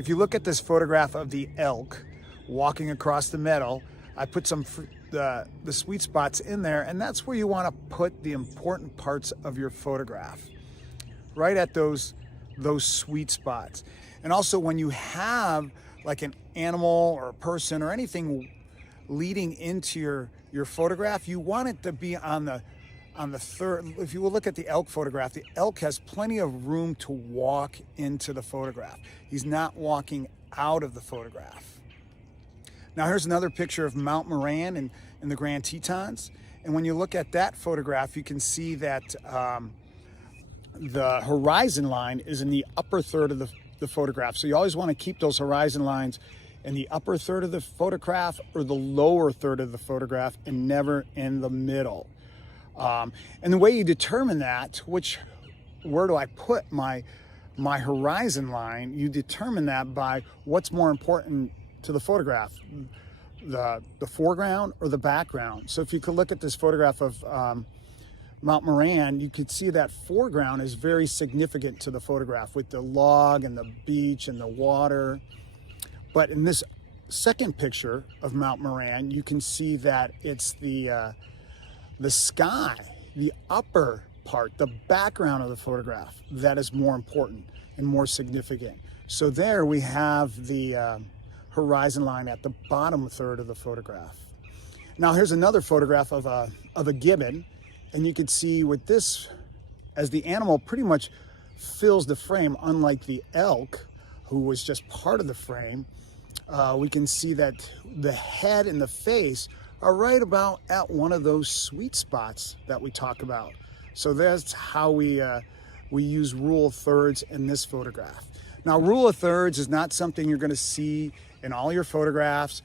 If you look at this photograph of the elk walking across the meadow, I put the sweet spots in there, and that's where you want to put the important parts of your photograph, right at those sweet spots. And also when you have like an animal or a person or anything leading into your photograph, you want it to be on the third. If you will look at the elk photograph, the elk has plenty of room to walk into the photograph. He's not walking out of the photograph. Now here's another picture of Mount Moran in the Grand Tetons. And when you look at that photograph, you can see that the horizon line is in the upper third of the photograph. So you always want to keep those horizon lines in the upper third of the photograph or the lower third of the photograph, and never in the middle. And the way you determine that, where do I put my horizon line, you determine that by what's more important to the photograph, the foreground or the background. So if you could look at this photograph of Mount Moran, you could see that foreground is very significant to the photograph with the log and the beach and the water. But in this second picture of Mount Moran, you can see that it's the sky, the upper part, the background of the photograph, that is more important and more significant. So there we have the horizon line at the bottom third of the photograph. Now here's another photograph of a gibbon, and you can see with this, as the animal pretty much fills the frame, unlike the elk, who was just part of the frame, we can see that the head and the face are right about at one of those sweet spots that we talk about. So that's how we use rule of thirds in this photograph. Now, rule of thirds is not something you're going to see in all your photographs.